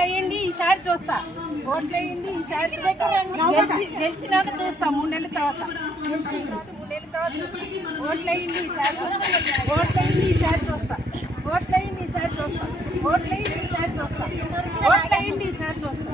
ఓట్లు వేయండి ఈసారి చూస్తా, ఓట్లు వేయండి ఈసారి గెలిచినాక చూస్తా 3 నెలల తర్వాత, ఓట్లు వేయండి ఈసారి, ఓట్లు వేయండి ఈసారి చూస్తా, ఓట్లు వేయండి ఈసారి చూస్తా, ఓట్లు వేయండి ఈసారి చూస్తా, ఓట్లు వేయండి ఈసారి చూస్తా.